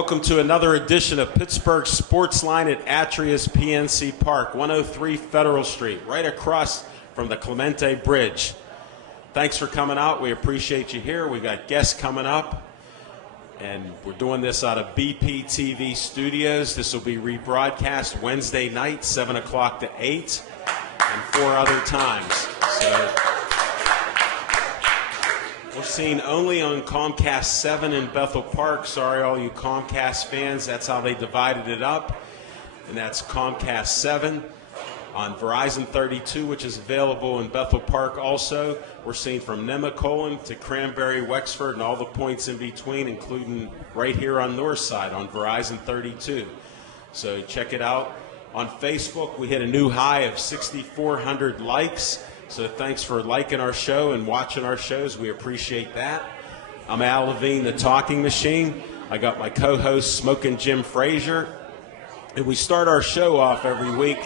Welcome to another edition of Pittsburgh Sports Line at Atrius PNC Park, 103 Federal Street, right across from the Clemente Bridge. Thanks for coming out. We appreciate you here. We got guests coming up, and we're doing this out of BPTV Studios. This will be rebroadcast Wednesday night, 7 o'clock to 8, and 4 other times. So we're seen only on Comcast 7 in Bethel Park. Sorry, all you Comcast fans. That's how they divided it up. And that's Comcast 7. On Verizon 32, which is available in Bethel Park also. We're seen from Nemacolin to Cranberry, Wexford, and all the points in between, including right here on Northside on Verizon 32. So check it out. On Facebook, we hit a new high of 6,400 likes. So thanks for liking our show and watching our shows. We appreciate that. I'm Al Levine, the Talking Machine. I got my co-host, Smoking Jim Frazier. And we start our show off every week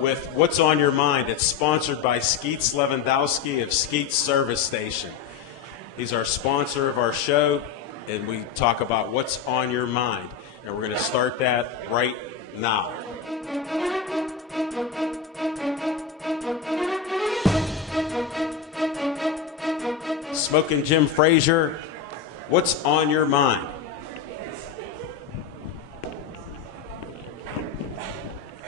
with What's on Your Mind. It's sponsored by Skeets Lewandowski of Skeets Service Station. He's our sponsor of our show, and we talk about what's on your mind. And we're going to start that right now. Smoking Jim Frazier, what's on your mind?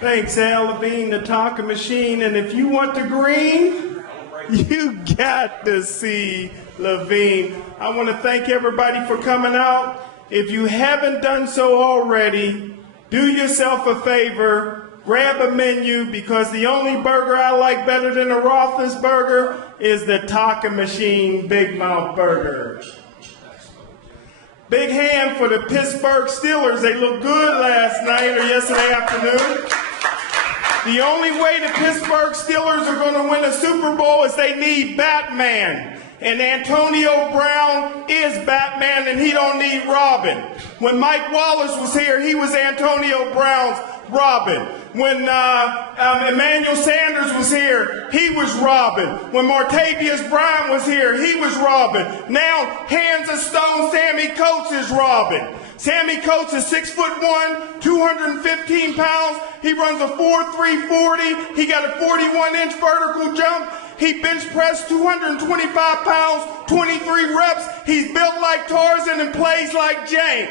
Thanks, Al Levine, the Talking Machine. And if you want the green, you got to see Levine. I want to thank everybody for coming out. If you haven't done so already, do yourself a favor. Grab a menu, because the only burger I like better than a Roethlisberger is the Talking Machine Big Mouth Burger. Big hand for the Pittsburgh Steelers. They looked good last night or yesterday afternoon. The only way the Pittsburgh Steelers are going to win a Super Bowl is they need Batman. And Antonio Brown is Batman, and he don't need Robin. When Mike Wallace was here, he was Antonio Brown's Robin. When Emmanuel Sanders was here, he was Robin. When Martavius Bryant was here, he was Robin. Now, hands of stone, Sammy Coates is Robin. Sammy Coates is 6'1", 215 pounds. He runs a 4.3 40. He got a 41-inch vertical jump. He bench pressed 225 pounds, 23 reps. He's built like Tarzan and plays like Jane.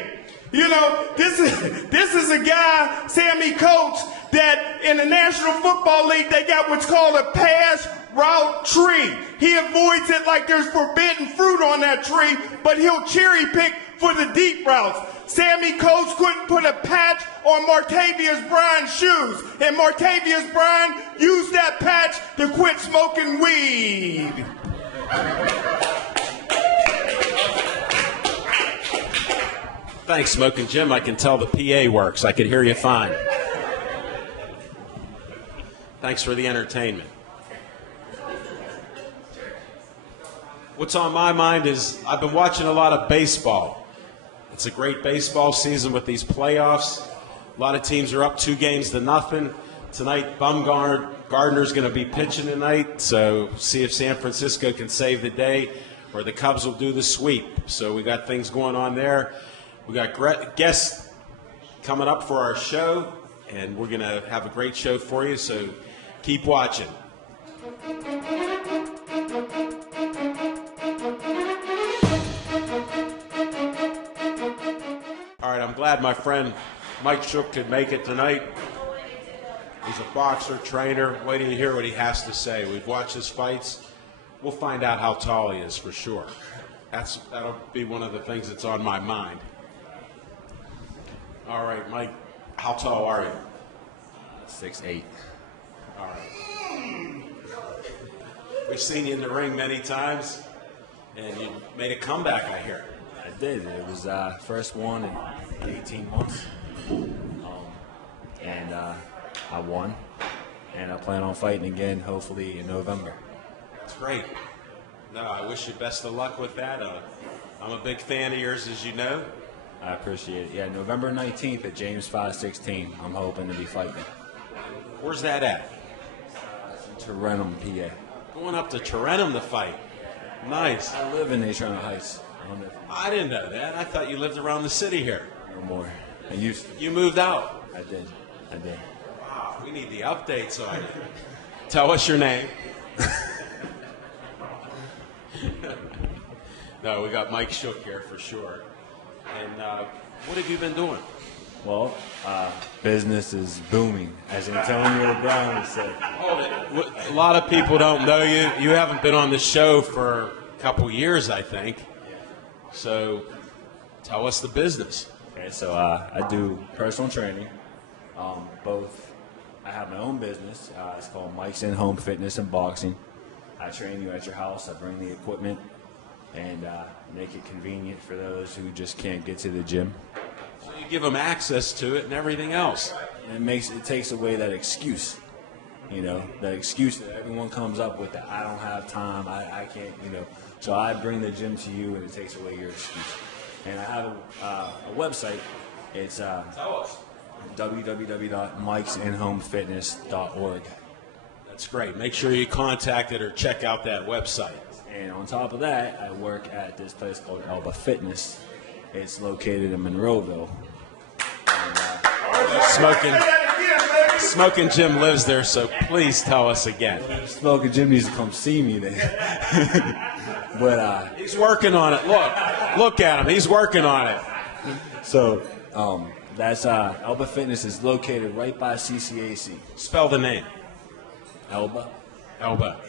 You know, this is a guy, Sammy Coates, that in the National Football League, they got what's called a pass route tree. He avoids it like there's forbidden fruit on that tree, but he'll cherry pick for the deep routes. Sammy Coates couldn't put a patch on Martavius Bryant's shoes, and Martavius Bryant used that patch to quit smoking weed. Thanks, Smoking Jim. I can tell the PA works. I could hear you fine. Thanks for the entertainment. What's on my mind is I've been watching a lot of baseball. It's a great baseball season with these playoffs. A lot of teams are up 2-0. Tonight, Bumgarner's going to be pitching tonight, so see if San Francisco can save the day or the Cubs will do the sweep. So we got things going on there. We got guests coming up for our show, and we're going to have a great show for you, so keep watching. All right, I'm glad my friend Mike Shook could make it tonight. He's a boxer, trainer, waiting to hear what he has to say. We've watched his fights. We'll find out how tall he is for sure. That'll be one of the things that's on my mind. All right, Mike, how tall are you? 6'8". All right. We've seen you in the ring many times, and you made a comeback, I hear. I did. It was first one in 18 months. And I won. And I plan on fighting again, hopefully in November. That's great. No, I wish you best of luck with that. I'm a big fan of yours, as you know. I appreciate it. Yeah, November 19th at James 516. I'm hoping to be fighting. Where's that at? Tarentum, PA. Going up to Tarentum to fight. Nice. I live in Natrona Heights. I didn't know that. I thought you lived around the city here. No more. I used to. You moved out. I did. Wow, we need the updates on it. Tell us your name. No, we got Mike Shook here for sure. And what have you been doing? Well, business is booming, as Antonio Brown said. Hold it. A lot of people don't know you. You haven't been on the show for a couple years, I think. So tell us the business. Okay, so I do personal training. I have my own business. It's called Mike's In-Home Fitness and Boxing. I train you at your house. I bring the equipment and make it convenient for those who just can't get to the gym. So you give them access to it and everything else. And it takes away that excuse, that excuse that everyone comes up with, that I don't have time, I can't, So I bring the gym to you, and it takes away your excuse. And I have a website. It's Tell us. www.mikesinhomefitness.org. That's great. Make sure you contact it or check out that website. And on top of that, I work at this place called Elba Fitness. It's located in Monroeville. Smoking Jim lives there, so please tell us again. Smoking Jim needs to come see me there. But He's working on it. Look at him. He's working on it. so that's Elba Fitness is located right by CCAC. Spell the name. Elba, Elba.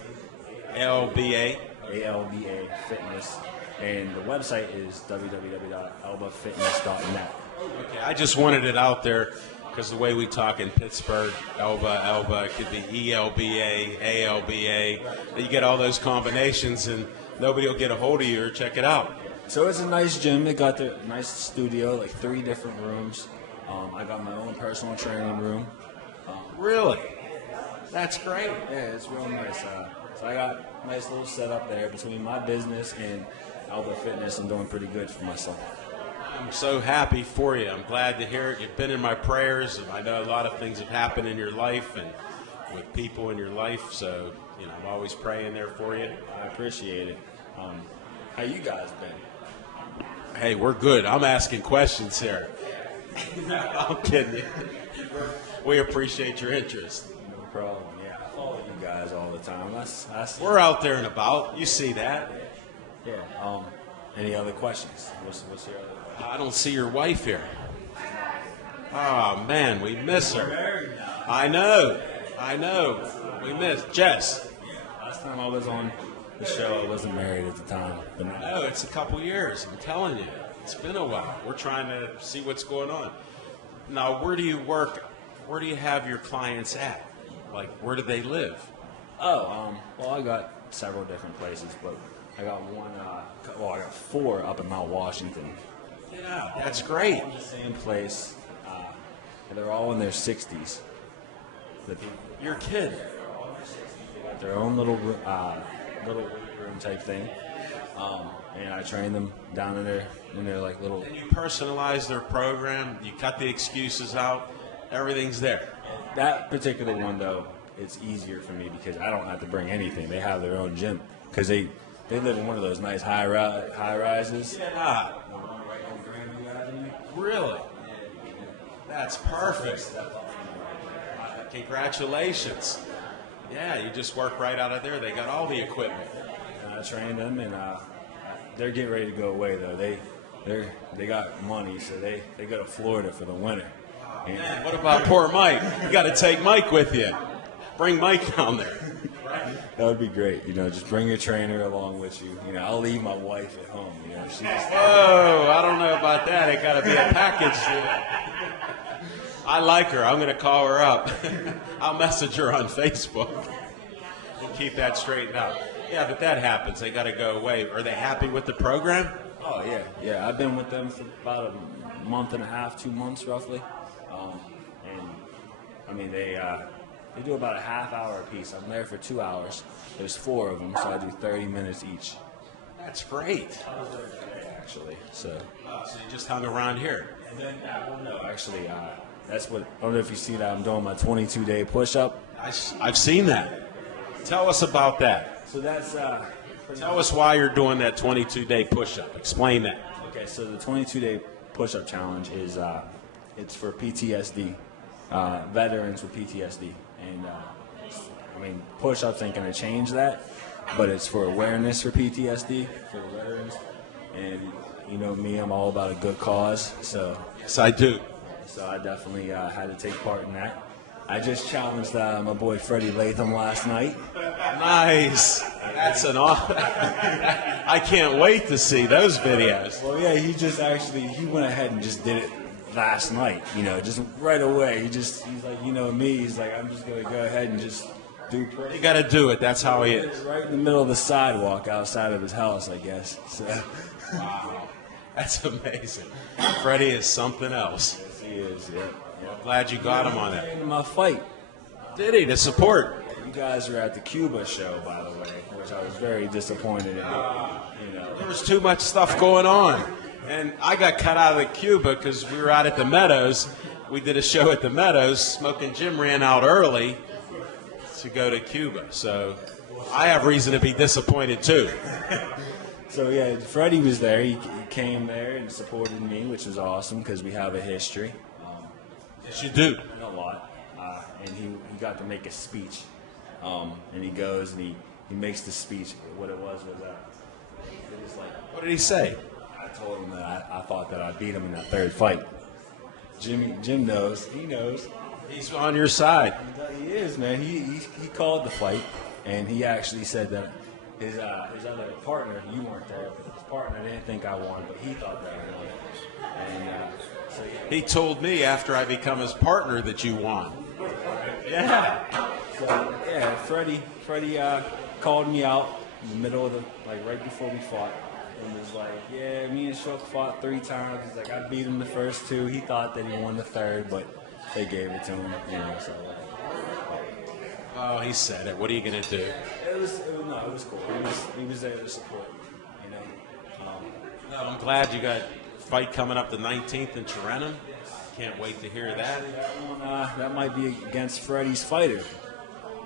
LBA. ALBA Fitness, and the website is www.elbafitness.net. Okay, I just wanted it out there because the way we talk in Pittsburgh, Elba, it could be ELBA, ALBA. You get all those combinations, and nobody will get a hold of you or check it out. So it's a nice gym. They got the nice studio, like 3 different rooms. I got my own personal training room. Really? That's great. Yeah, it's real nice. So I got a nice little setup there between my business and Elba Fitness. I'm doing pretty good for myself. I'm so happy for you. I'm glad to hear it. You've been in my prayers, and I know a lot of things have happened in your life and with people in your life. So, I'm always praying there for you. I appreciate it. How you guys been? Hey, we're good. I'm asking questions here. I'm kidding you. We appreciate your interest. No problem. Yeah, I follow you guys all the time. I see. We're out there and about. You see that. Yeah. Any other questions? What's your other? I don't see your wife here. Oh, man, we miss her. I know. We miss Jess. Last time I was on the show, I wasn't married at the time. But No, it's a couple years. I'm telling you. It's been a while. We're trying to see what's going on. Now, where do you work? Where do you have your clients at? Like, where do they live? well, I got several different places, but I got one. I got 4 up in Mount Washington. Yeah, that's great. The same place. And they're all in their 60s. Your kid. They got their own little room type thing, and I train them down in their like little. And you personalize their program. You cut the excuses out. Everything's there. That particular one though, it's easier for me because I don't have to bring anything. They have their own gym because they live in one of those nice high rises. Yeah. Right on Grandview Avenue. Really? That's perfect. Congratulations. Yeah, you just work right out of there. They got all the equipment. And I train them, and they're getting ready to go away though. They got money, so they go to Florida for the winter. And Man, what about poor Mike? You got to take Mike with you. Bring Mike down there. that would be great. Just bring your trainer along with you. I'll leave my wife at home. She's Whoa, I don't know about that. It got to be a package. I like her. I'm going to call her up. I'll message her on Facebook. We'll keep that straightened out. Yeah, but that happens. They got to go away. Are they happy with the program? Oh yeah. I've been with them for about a month and a half, 2 months roughly, and I mean they do about a half hour a piece. I'm there for 2 hours. There's 4 of them, so I do 30 minutes each. That's great. Actually, so You just hung around here. and then no, actually, that's what I don't know if you see that I'm doing my 22-day push-up. I've seen that. Tell us about that. So that's Tell us why you're doing that 22-day push-up. Explain that. okay. So the 22-day push-up challenge is it's for PTSD, veterans with PTSD, and I mean push-ups ain't gonna change that, but it's for awareness for PTSD for the veterans, and you know me, I'm all about a good cause, so Yes, I do. I definitely had to take part in that. I just challenged my boy Freddie Latham last night. Nice. That's an awesome. I can't wait to see those videos. Well, yeah, he went ahead and just did it last night, you know, just right away. He's like, you know me, he's like, I'm just going to go ahead and just do prayer. You got to do it. That's how he is. Right in the middle of the sidewalk outside of his house, I guess. So. Wow. That's amazing. Freddie is something else. Yes, he is, yeah. Glad you got him on He that. came to my fight. Did he? To support? You guys were at the Cuba show, by the way, which I was very disappointed in. You know. There was too much stuff going on. And I got cut out of the Cuba because we were out at the Meadows. We did a show at the Meadows. Smoking Jim ran out early to go to Cuba. So I have reason to be disappointed, too. So, yeah, Freddie was there. He came there and supported me, which was awesome because we have a history. Yes, you do. A lot. And he got to make a speech. And he goes and he makes the speech. What it was like, What did he say? I told him that I thought that I beat him in that third fight. Jim knows. He knows. He's on your side. He is, man. He called the fight, and he actually said that his other partner, you weren't there, but his partner didn't think I won, but he thought that I won. And so yeah. He told me after I become his partner that you won. Yeah. So yeah, Freddie called me out in the middle of right before we fought, and was like, yeah, me and Shook fought 3 times. He's like, I beat him the first 2. He thought that he won the third, but they gave it to him, you know. So. Oh, he said it. What are you gonna do? It was cool. He was there to support, you know. No, I'm glad you got a fight coming up the 19th in Tarentum. Can't wait to hear that. That might be against Freddie's fighter.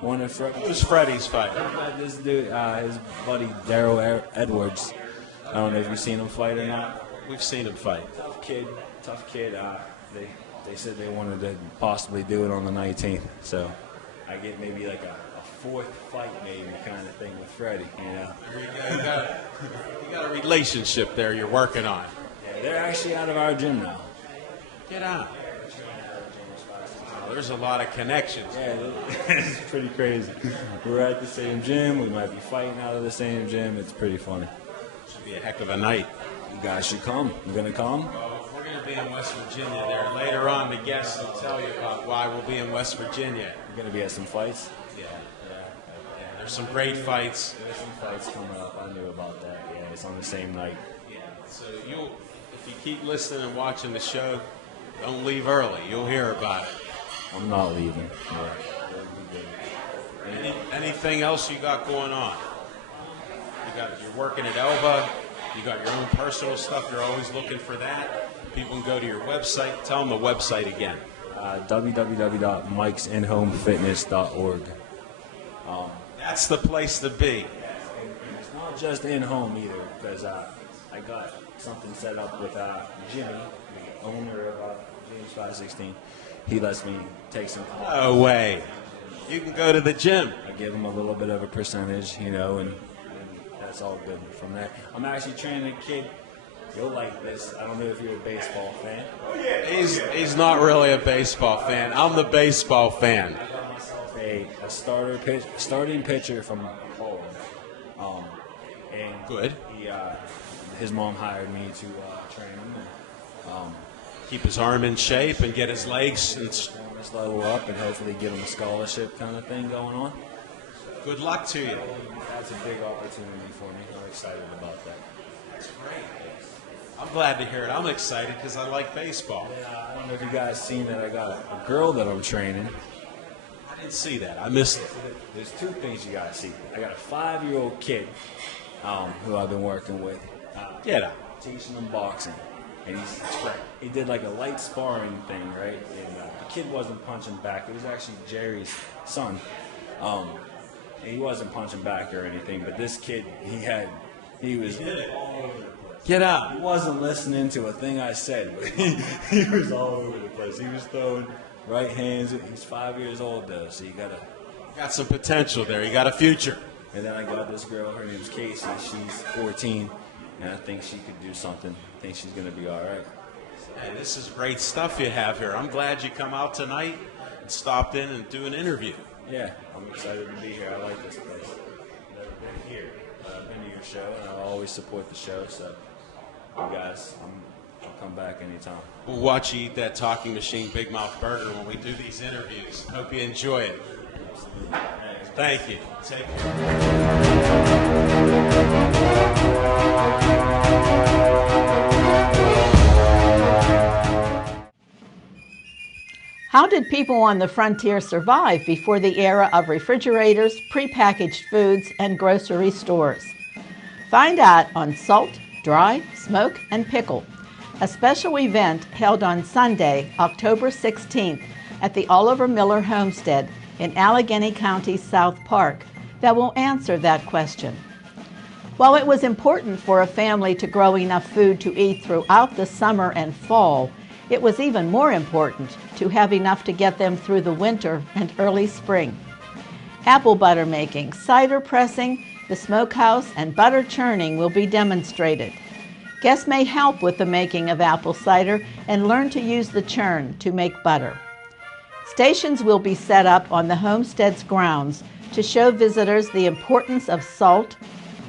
One of Who's Freddie's fight? This dude, his buddy Daryl Edwards. I don't know if you've seen him fight or not. We've seen him fight. Tough kid. They said they wanted to possibly do it on the 19th. So I get maybe like a 4th fight maybe kind of thing with Freddie, you know. You got a relationship there you're working on. Yeah, they're actually out of our gym now. Get out. Oh, there's a lot of connections. Yeah, it's pretty crazy. We're at the same gym. We might be fighting out of the same gym. It's pretty funny. Should be a heck of a night. You guys should come. You gonna come? We're going to be in West Virginia there. Later on, the guests will tell you about why we'll be in West Virginia. You're gonna be at some fights? Yeah. There's some great fights. There's some fights coming up. I knew about that. Yeah, it's on the same night. Yeah. So if you keep listening and watching the show, don't leave early. You'll hear about it. I'm not leaving. Anything else you got going on? You're working at Elba. You got your own personal stuff. You're always looking for that. People can go to your website. Tell them the website again. www.mikesinhomefitness.org. That's the place to be. It's not just in home either, because I got something set up with Jimmy, the owner of James 516. He lets me take some. No way. You can go to the gym. I give him a little bit of a percentage, you know, and that's all good from there. I'm actually training a kid. You'll like this. I don't know if you're a baseball fan. He's not really a baseball fan. I'm the baseball fan. I got myself a starting pitcher from Poland. And Good. his mom hired me to train him. And, Keep his arm in shape and get his legs. this level up and hopefully give him a scholarship kind of thing going on. Good luck to you. That's a big opportunity for me. I'm excited about that. That's great. I'm glad to hear it. I'm excited because I like baseball. I don't know if you guys seen that I got a girl that I'm training. I didn't see that. I missed it. There's 2 things you gotta see. I got a 5-year-old kid who I've been working with. Get out. Teaching him boxing. And he did like a light sparring thing, right? And the kid wasn't punching back. It was actually Jerry's son. And he wasn't punching back or anything, but this kid, he was all over the place. Get He up. wasn't listening to a thing I said, but he was all over the place. He was throwing right hands. He's 5 years old, though, so you got to. Got some potential there. You got a future. And then I got this girl, her name's Casey. She's 14, and I think she could do something. I think she's going to be all right. Hey, this is great stuff you have here. I'm glad you come out tonight and stopped in and do an interview. Yeah, I'm excited to be here. I like this place. Never been here. I've been to your show, and I always support the show. So, you guys, I'll come back anytime. We'll watch you eat that talking machine Big Mouth burger when we do these interviews. Hope you enjoy it. Thank you. Take care. How did people on the frontier survive before the era of refrigerators, prepackaged foods, and grocery stores? Find out on Salt, Dry, Smoke, and Pickle, a special event held on Sunday, October 16th at the Oliver Miller Homestead in Allegheny County, South Park, that will answer that question. While it was important for a family to grow enough food to eat throughout the summer and fall, it was even more important to have enough to get them through the winter and early spring. Apple butter making, cider pressing, the smokehouse, and butter churning will be demonstrated. Guests may help with the making of apple cider and learn to use the churn to make butter. Stations will be set up on the homestead's grounds to show visitors the importance of salt,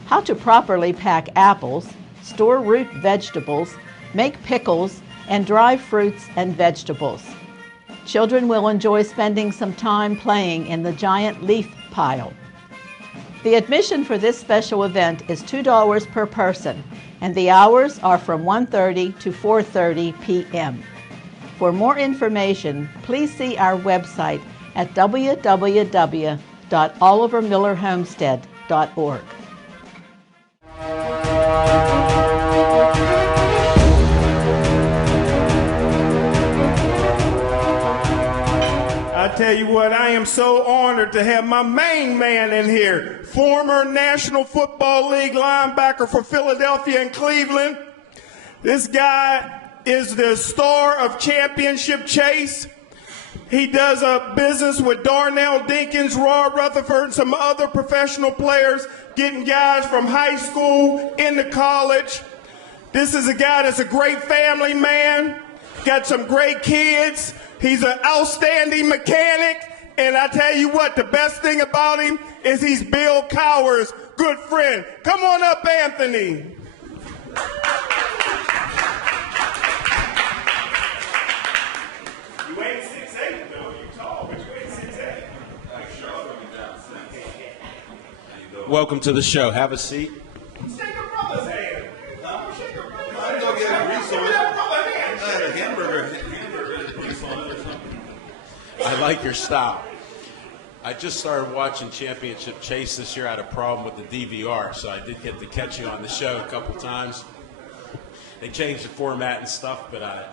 how to properly pack apples, store root vegetables, make pickles, and dry fruits and vegetables. Children will enjoy spending some time playing in the giant leaf pile. The admission for this special event is $2 per person, and the hours are from 1:30 to 4:30 p.m. For more information, please see our website at www.olivermillerhomestead.org. I tell you what, I am so honored to have my main man in here, former National Football League linebacker for Philadelphia and Cleveland. This guy is the star of Championship Chase. He does a business with Darnell Dinkins, Roy Rutherford, and some other professional players, getting guys from high school into college. This is a guy that's a great family man, got some great kids. He's an outstanding mechanic, and I tell you what, the best thing about him is he's Bill Cowher's good friend. Come on up, Anthony. You ain't 6'8", though. You tall, but you ain't 6'8". Welcome to the show. Have a seat. Shake your brother's hand. Shake your brother's hand. I'm gonna get a resource. Give that brother a hand. I had a hamburger grease on it or something. I like your style. I just started watching Championship Chase this year. I had a problem with the DVR, so I did get to catch you on the show a couple times. They changed the format and stuff, but I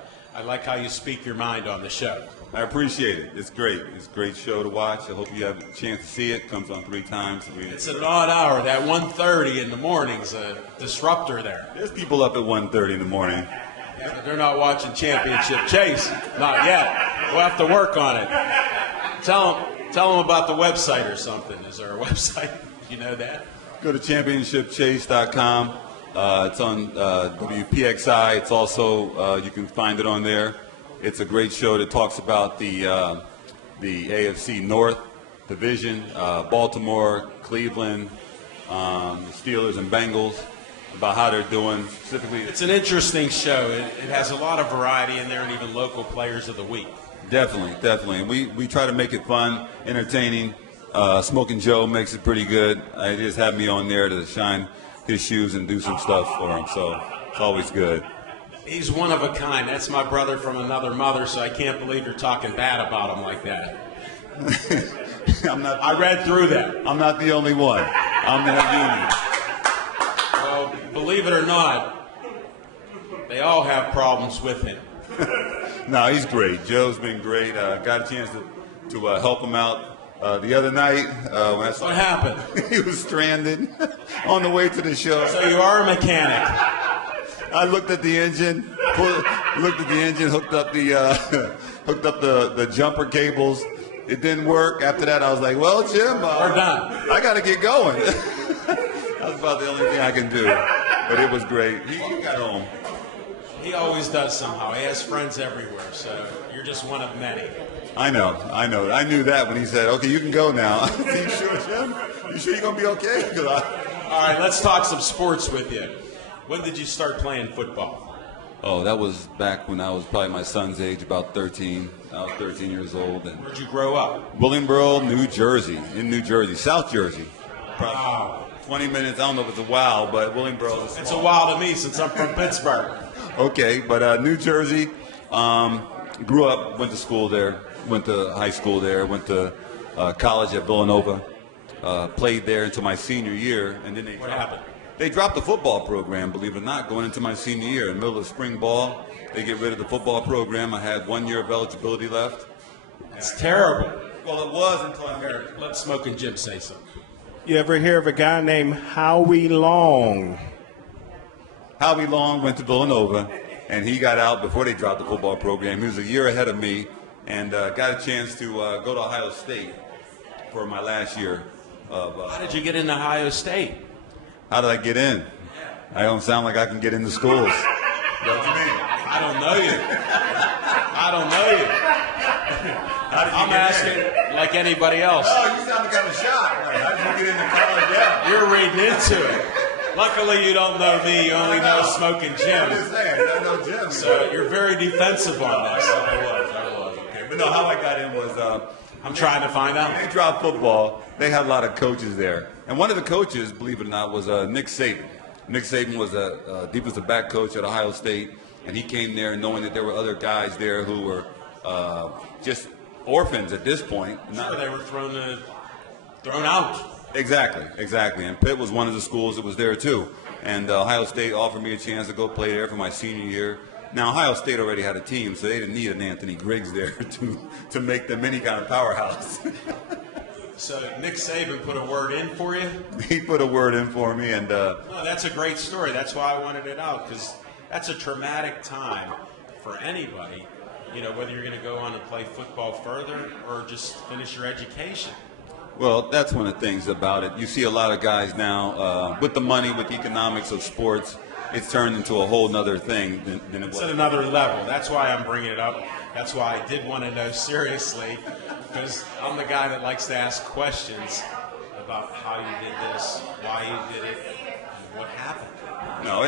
like how you speak your mind on the show. I appreciate it. It's great. It's a great show to watch. I hope you have a chance to see it. Comes on 3 times a week. It's an odd hour. That 1:30 in the morning's a disruptor there. There's people up at 1:30 in the morning. Yeah, but they're not watching Championship Chase. Not yet. We'll have to work on it. Tell them about the website or something. Is there a website? You know that? Go to championshipchase.com. It's on WPXI. It's also, you can find it on there. It's a great show that talks about the AFC North division, Baltimore, Cleveland, the Steelers and Bengals, about how they're doing specifically. It's an interesting show. It has a lot of variety in there and even local players of the week. Definitely. And we try to make it fun, entertaining. Smoking Joe makes it pretty good. He just had me on there to shine his shoes and do some stuff for him. So it's always good. He's one of a kind. That's my brother from another mother, so I can't believe you're talking bad about him like that. I read through that. I'm not the only one. I'm in a union. Well, believe it or not, they all have problems with him. No, he's great. Joe's been great. Got a chance to help him out the other night when I saw What happened? he was stranded on the way to the show. So you are a mechanic. I looked at the engine, hooked up the jumper cables. It didn't work. After that, I was like, well, Jim, We're done. I got to get going. That's about the only thing I can do. But it was great. He got home. He always does somehow. He has friends everywhere, so you're just one of many. I know. I knew that when he said, okay, you can go now. You sure, Jim? You sure you're going to be okay? All right, let's talk some sports with you. When did you start playing football? Oh, that was back when I was probably my son's age, about 13. I was 13 years old. And Where'd you grow up? Willingboro, New Jersey, South Jersey. Probably Wow. 20 minutes, I don't know if it's a while, but Willingboro is It's a while to me since I'm from Pittsburgh. Okay, but New Jersey, grew up, went to school there, went to high school there, went to college at Villanova, played there until my senior year, and then What happened? they dropped the football program, believe it or not, going into my senior year. In the middle of spring ball, they get rid of the football program. I had 1 year of eligibility left. It's terrible. Well, it was until I married. Let Smoke and Jim say something. You ever hear of a guy named Howie Long? Howie Long went to Villanova, and he got out before they dropped the football program. He was a year ahead of me, and got a chance to go to Ohio State for my last year. How did you get into Ohio State? How did I get in? I don't sound like I can get into schools. What do you mean? I don't know you. I'm asking like anybody else. Oh, you sound kind of shocked. Like, how did you get into college? Yeah. You're reading into it. Luckily, you don't know me. You only know Smoke and I'm Jim. just saying, I know Jim. So you're very defensive on this. I was. Okay. But no, how I got in was I'm trying to find when out. they dropped football, they had a lot of coaches there. And one of the coaches, believe it or not, was Nick Saban. Nick Saban was a defensive back coach at Ohio State, and he came there knowing that there were other guys there who were just orphans at this point. Sure, they were thrown out. Exactly. And Pitt was one of the schools that was there too. And Ohio State offered me a chance to go play there for my senior year. Now, Ohio State already had a team, so they didn't need an Anthony Griggs there to make them any kind of powerhouse. So Nick Saban put a word in for you? He put a word in for me, and No, that's a great story. That's why I wanted it out, because that's a traumatic time for anybody, you know, whether you're going to go on and play football further or just finish your education. well, that's one of the things about it. You see a lot of guys now with the money, with the economics of sports, it's turned into a whole nother thing than it It's was. at another level. That's why I'm bringing it up. That's why I did want to know seriously, because I'm the guy that likes to ask questions about how you did this, why you did it, and what happened. No,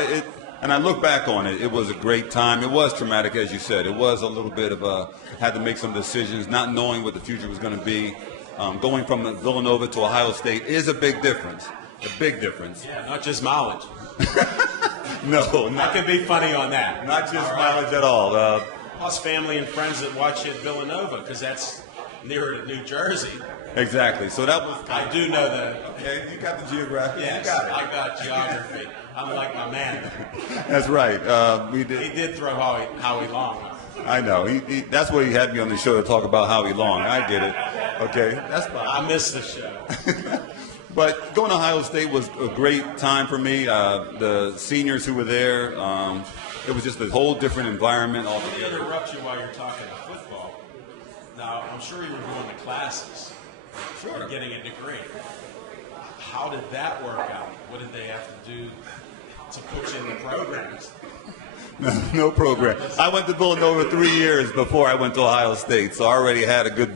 and I look back on it, it was a great time. It was traumatic, as you said. It was a little bit of had to make some decisions, not knowing what the future was going to be. Going from Villanova to Ohio State is a big difference. A big difference. Yeah, not just mileage. No, I not, can be funny on that. not just All right. mileage at all. Plus family and friends that watch you at Villanova, because that's nearer to New Jersey. Exactly. So that was. I do know that. Okay, you got the geography. Yes, You got it. I got geography. I'm like my man. That's right. We He did. did throw Howie Long. I know. That's why he had me on the show to talk about Howie Long. I get it. Okay, that's fine. I missed the show. But going to Ohio State was a great time for me. The seniors who were there, it was just a whole different environment Let me altogether. interrupt you while you're talking football. Now, I'm sure you were doing the classes. Sure. Getting a degree. How did that work out? What did they have to do to put you in the programs? No program. I went to Villanova 3 years before I went to Ohio State, so I already had a good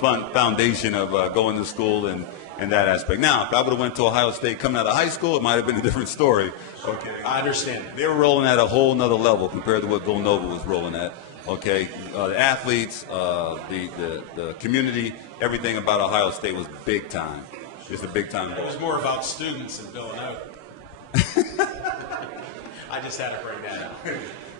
fun foundation of going to school and that aspect. Now, if I would have went to Ohio State coming out of high school, it might have been a different story. Okay. I understand. They were rolling at a whole nother level compared to what Villanova was rolling at. Okay, the athletes, the community, everything about Ohio State was big time. Just a big time. It was more about students in Villanova. I just had to bring that up.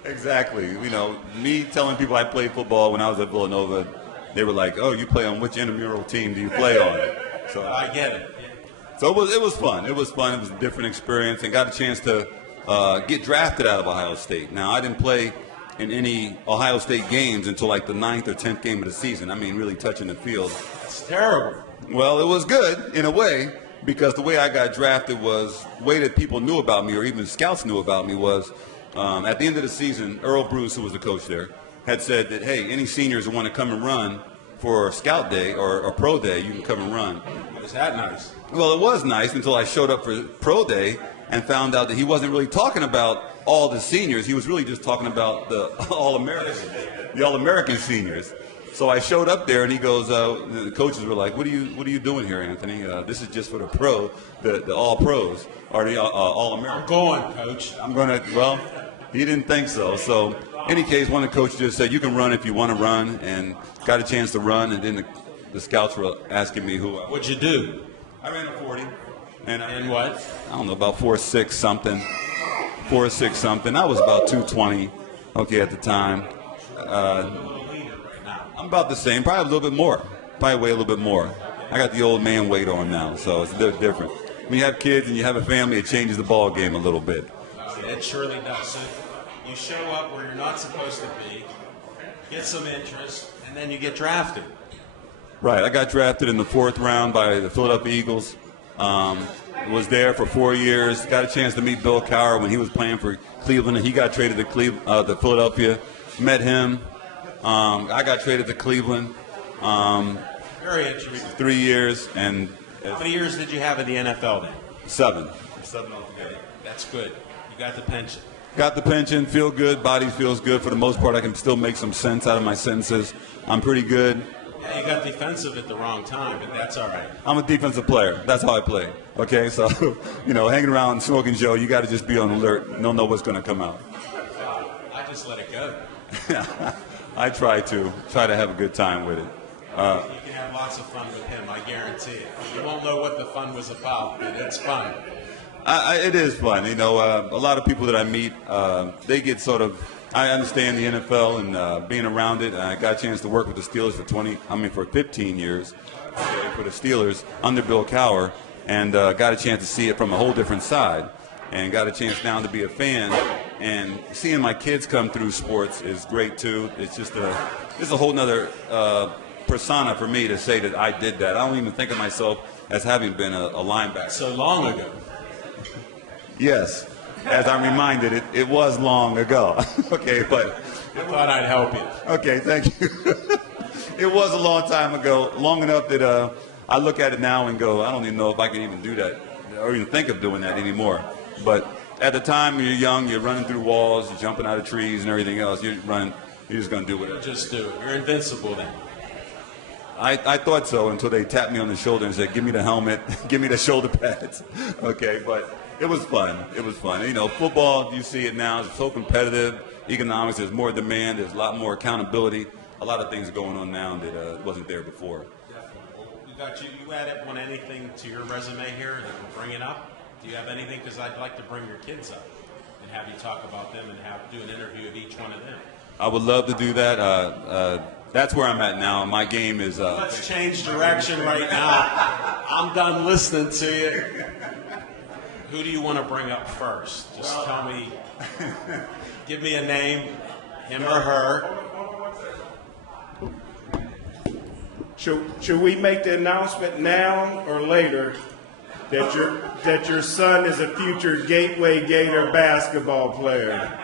Exactly. You know, me telling people I played football when I was at Villanova, they were like, "Oh, you play on which intramural team do you play on?" So I get it. So it was fun. It was fun. It was a different experience, and got a chance to get drafted out of Ohio State. Now, I didn't play in any Ohio State games until like the 9th or 10th game of the season. I mean, really touching the field. It's terrible. Well, it was good in a way, because the way I got drafted was the way that people knew about me, or even scouts knew about me, was at the end of the season, Earl Bruce, who was the coach there, had said that, hey, any seniors who want to come and run for Scout Day or Pro Day, you can come and run. Was that nice? Well, it was nice until I showed up for Pro Day and found out that he wasn't really talking about all the seniors. He was really just talking about the All-American seniors. So I showed up there, and he goes, the coaches were like, what are you doing here, Anthony? This is just for the All-Pros, or the All-American. I'm going, Coach. I'm going to, well, he didn't think so. So, in any case, one of the coaches just said, you can run if you want to run, and got a chance to run, and then the scouts were asking me who I was. What'd you do? I ran a 40. And what? I don't know, about 4.6 something. 4.6 something. I was about 220, okay, at the time. I'm about the same, probably a little bit more. Probably weigh a little bit more. I got the old man weight on now, so it's a little different. When you have kids and you have a family, it changes the ball game a little bit. It surely does. So you show up where you're not supposed to be, get some interest, and then you get drafted. Right. I got drafted in the 4th round by the Philadelphia Eagles. Was there for 4 years. Got a chance to meet Bill Cowher when he was playing for Cleveland, and he got traded to Philadelphia. Met him. I got traded to Cleveland. Very interesting. 3 years, and How many years did you have in the NFL then? 7. 7 altogether. That's good. You got the pension. Got the pension, feel good, body feels good. For the most part, I can still make some sense out of my sentences. I'm pretty good. Yeah, you got defensive at the wrong time, but that's all right. I'm a defensive player. That's how I play. Okay, so, hanging around and smoking Joe, you got to just be on alert. You don't know what's going to come out. I just let it go. I try to have a good time with it. You can have lots of fun with him, I guarantee it. You won't know what the fun was about, but it's fun. It is fun. A lot of people that I meet, they get sort of, I understand the NFL and being around it. I got a chance to work with the Steelers for 15 years for the Steelers under Bill Cowher, and got a chance to see it from a whole different side, and got a chance now to be a fan. And seeing my kids come through sports is great too. It's just it's a whole nother persona for me to say that I did that. I don't even think of myself as having been a linebacker. So long ago. Yes, as I'm reminded, it was long ago. Okay, but I thought I'd help you. okay, thank you. It was a long time ago, long enough that I look at it now and go, I don't even know if I can even do that or even think of doing that anymore. But at the time, you're young, you're running through walls, you're jumping out of trees and everything else. You're just going to do whatever. Just do it. You're invincible then. I thought so until they tapped me on the shoulder and said, give me the helmet, give me the shoulder pads. Okay, but it was fun. It was fun. Football, you see it now, it's so competitive. Economics, there's more demand, there's a lot more accountability. A lot of things are going on now that wasn't there before. You want anything to your resume here that we're bringing up? Do you have anything? Because I'd like to bring your kids up and have you talk about them and do an interview of each one of them. I would love to do that. That's where I'm at now. My game is... Let's change direction right now. I'm done listening to you. Who do you want to bring up first? Just tell me. Give me a name, him or her. Should we make the announcement now or later that your son is a future Gateway Gator basketball player?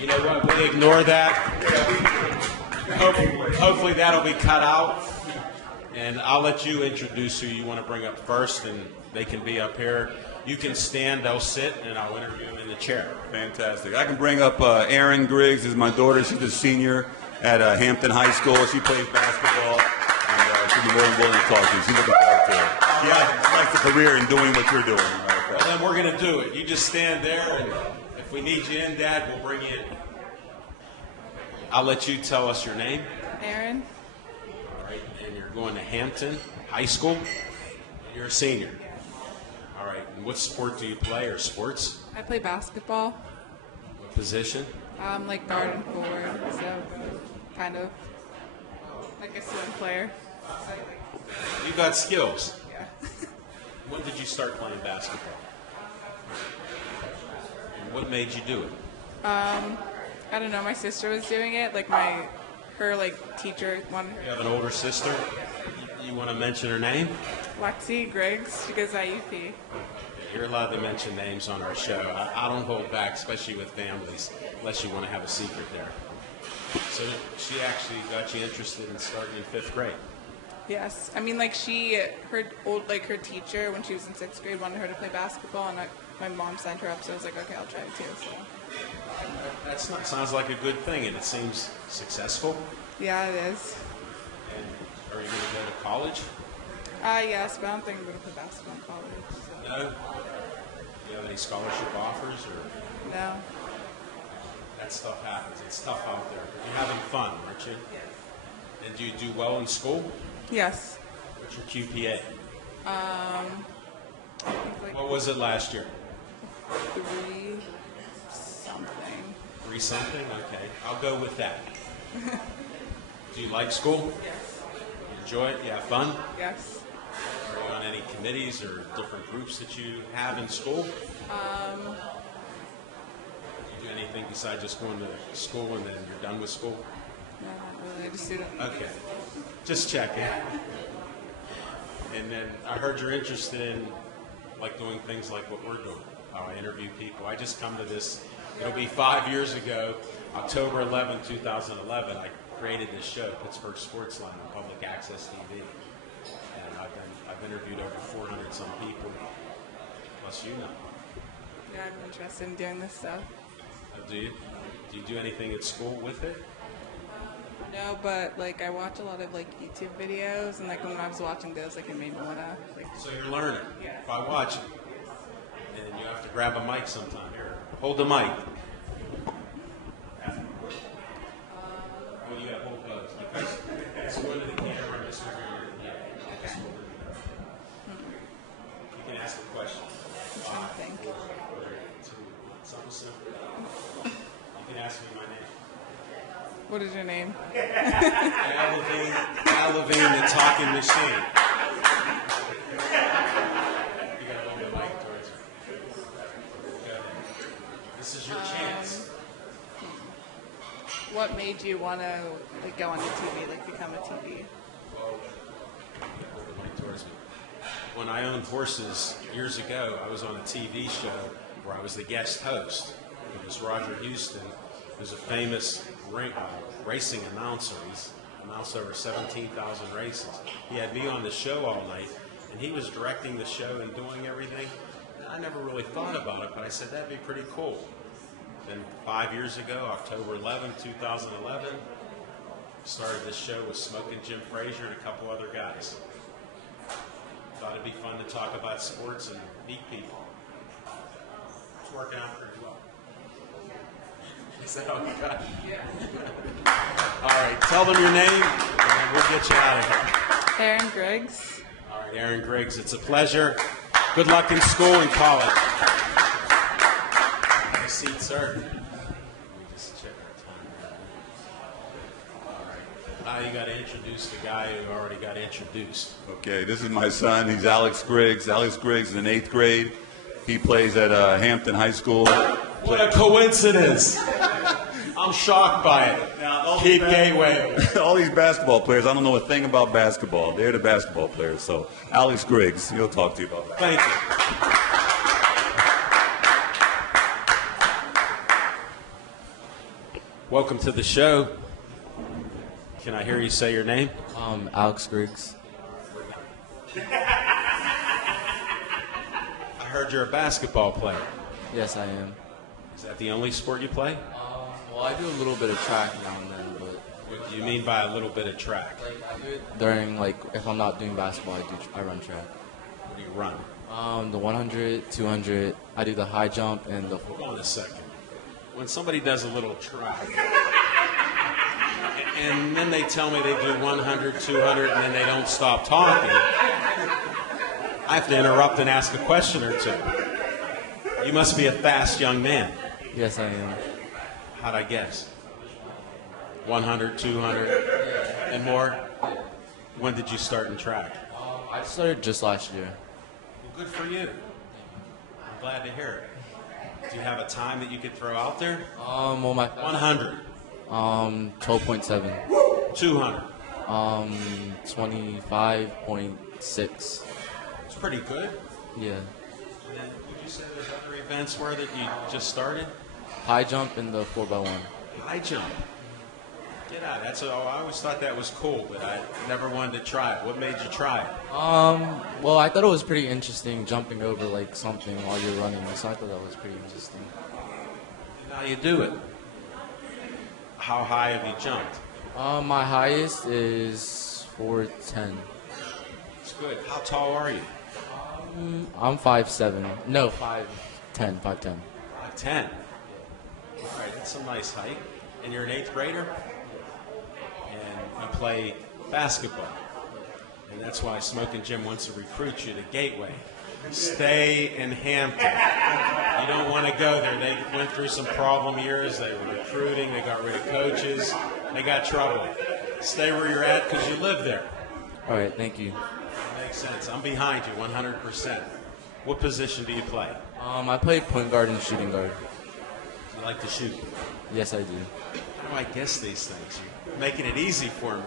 You know what? We ignore that. Hopefully that'll be cut out. And I'll let you introduce who you want to bring up first, and they can be up here. You can stand, they'll sit, and I'll interview them in the chair. Fantastic. I can bring up Erin Griggs is my daughter. She's a senior at Hampton High School. She plays basketball, and she'll be more than willing to talk to you. She's looking forward to it. She likes a career in doing what you're doing. Well, then we're going to do it. You just stand there, and if we need you in, Dad, we'll bring you in. I'll let you tell us your name. Erin. All right, and you're going to Hampton High School. You're a senior. All right, and what sport do you play, or sports? I play basketball. What position? Like guard and forward, so kind of like a swim player. You got skills. Yeah. When did you start playing basketball? And what made you do it? I don't know. My sister was doing it. Her teacher wanted her. You have an older sister. You want to mention her name? Lexi Griggs. She goes to IUP. You're allowed to mention names on our show. I don't hold back, especially with families, unless you want to have a secret there. So she actually got you interested in starting in 5th grade. Yes. I mean, like her teacher when she was in 6th grade wanted her to play basketball, and my mom sent her up, so I was like, okay, I'll try it too. So. Sounds like a good thing, and it seems successful. Yeah, it is. And are you going to go to college? Yes, but I don't think I'm going to play basketball in college. So. No? Do you have any scholarship offers? Or No. that stuff happens. It's tough out there. You're having fun, aren't you? Yes. And do you do well in school? Yes. What's your QPA? I think like What was it last year? 3 something. 3 something? Okay. I'll go with that. Do you like school? Yes. Enjoy it? You have fun? Yes. Are you on any committees or different groups that you have in school? Do you do anything besides just going to school and then you're done with school? No, not really. I just do it. Okay. Just checking. And then I heard you're interested in like doing things like what we're doing. How I interview people. I just come to this. It'll be 5 years ago, October 11, 2011. I created this show, Pittsburgh Sportsline, on public access TV. And I've interviewed over 400 some people, plus you know. Yeah, I'm interested in doing this stuff. Do you? Do you do anything at school with it? No, but like I watch a lot of like YouTube videos, and like when I was watching those, like it made me wanna like. So you're learning Yeah. by watching. And you have to grab a mic sometime. Here, hold the mic. Oh, you got hold those. Let's go into the camera and just over here. Yeah, just over here. You can ask a question. I'm trying to think. Something simple. You can ask me my name. What is your name? Al Levine, the talking machine. You gotta hold the mic towards you. Go ahead. This is your chance. What made you wanna like go on the TV, like become a TV? Hold the mic towards me. When I owned horses years ago, I was on a TV show where I was the guest host. It was Roger Houston, who's a famous racing announcer. He's announced over 17,000 races. He had me on the show all night, and he was directing the show and doing everything. I never really thought about it, but I said that'd be pretty cool. Then 5 years ago, October 11, 2011, started this show with Smoking Jim Frazier and a couple other guys. Thought it'd be fun to talk about sports and meet people. It's working out pretty well. Is that all you got? Yeah. All right, tell them your name, and we'll get you out of here. Aaron Griggs. All right, Aaron Griggs, it's a pleasure. Good luck in school and college. Have a seat, sir. Let me just check our time. All right. Now you got to introduce the guy who already got introduced. Okay, this is my son. He's Alex Griggs. Alex Griggs is in 8th grade. He plays at Hampton High School. What a coincidence. I'm shocked by it. Keep Gateway. All these basketball players, I don't know a thing about basketball. They're the basketball players. So Alex Griggs, he'll talk to you about that. Thank you. Welcome to the show. Can I hear you say your name? Alex Griggs. I heard you're a basketball player. Yes, I am. Is that the only sport you play? Well, I do a little bit of track now and then, but What do you mean by a little bit of track? like I do it during like if I'm not doing basketball, I run track. What do you run? The 100, 200. I do the high jump and the. Hold on a second. When somebody does a little track, and then they tell me they do 100, 200, and then they don't stop talking, I have to interrupt and ask a question or two. You must be a fast young man. Yes, I am. How'd I guess? 100, 200, and more? When did you start in track? I started just last year. Well, good for you. I'm glad to hear it. Do you have a time that you could throw out there? Well, my 100, 12.7. 200, 25.6. That's pretty good. Yeah. And then would you say there's other events where that you just started? High jump and the 4x1. High jump. Get out. I always thought that was cool, but I never wanted to try it. What made you try it? Well, I thought it was pretty interesting jumping over like something while you're running, so I thought that was pretty interesting. And how you do it? How high have you jumped? My highest is 410. It's good. How tall are you? I'm 5'7". No, 5'10". 5'10". 10. All right, that's some nice height. And you're an 8th grader? And you play basketball. And that's why Smoking Jim wants to recruit you to Gateway. Stay in Hampton. You don't want to go there. They went through some problem years. They were recruiting. They got rid of coaches. They got trouble. Stay where you're at because you live there. All right, thank you. Makes sense. I'm behind you 100%. What position do you play? I play point guard and shooting guard. You like to shoot. Yes, I do. How do I guess these things? You're making it easy for me.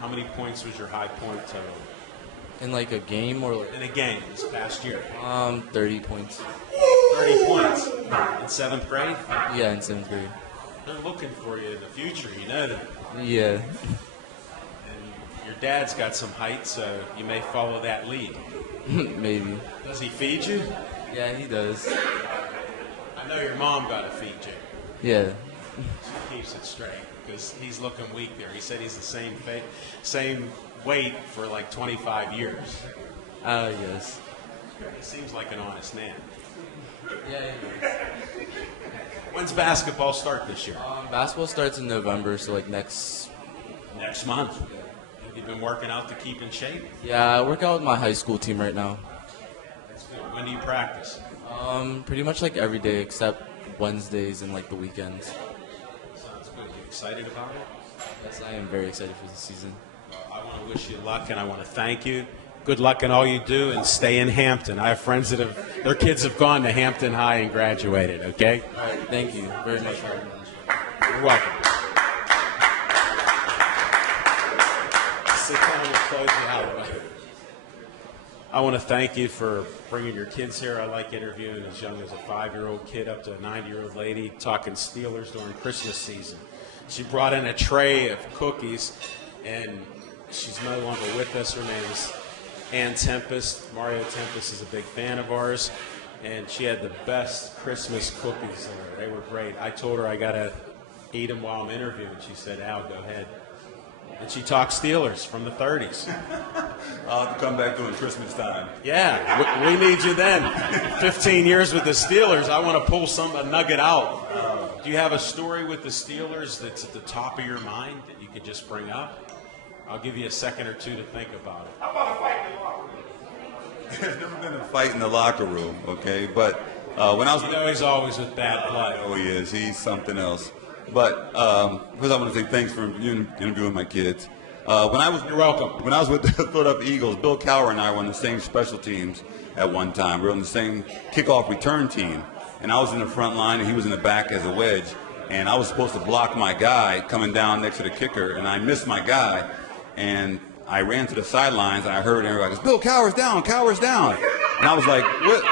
How many points was your high point total? In like a game or In a game this past year? 30 points. 30 points. In 7th grade? Yeah, in 7th grade. They're looking for you in the future, you know that. Yeah. And your dad's got some height, so you may follow that lead. Maybe. Does he feed you? Yeah, he does. I know your mom got to feed you. Yeah. She keeps it straight because he's looking weak there. He said he's the same weight for like 25 years. Yes. He seems like an honest man. Yeah. When's basketball start this year? Basketball starts in November, so like next. Next month. Have you been working out to keep in shape? Yeah, I work out with my high school team right now. That's good. When do you practice? Pretty much like every day except Wednesdays and like the weekends. Sounds good. You excited about it? Yes, I am very excited for the season. I want to wish you luck and I want to thank you. Good luck in all you do and stay in Hampton. I have friends that their kids have gone to Hampton High and graduated, okay? All right, thank you very much for having me. You're welcome. Sit down and close it out. I want to thank you for bringing your kids here. I like interviewing as young as a 5-year-old kid up to a 9-year-old lady talking Steelers during Christmas season. She brought in a tray of cookies, and she's no longer with us. Her name is Ann Tempest. Mario Tempest is a big fan of ours, and she had the best Christmas cookies there. They were great. I told her I got to eat them while I'm interviewing. She said, Al, go ahead. And she talked Steelers from the 30s. I'll have to come back during Christmas time. Yeah, we need you then. 15 years with the Steelers. I want to pull a nugget out. Do you have a story with the Steelers that's at the top of your mind that you could just bring up? I'll give you a second or two to think about it. How about a fight in the locker room? There's never been a fight in the locker room, okay? But when I was... You know he's always with bad blood. Oh, he is. He's something else. But first I want to say thanks for interviewing my kids. You're welcome. When I was with the Philadelphia Eagles, Bill Cowher and I were on the same special teams at one time. We were on the same kickoff return team. And I was in the front line and he was in the back as a wedge. And I was supposed to block my guy coming down next to the kicker. And I missed my guy. And I ran to the sidelines and I heard everybody goes, Bill Cowher's down, Cowher's down. And I was like,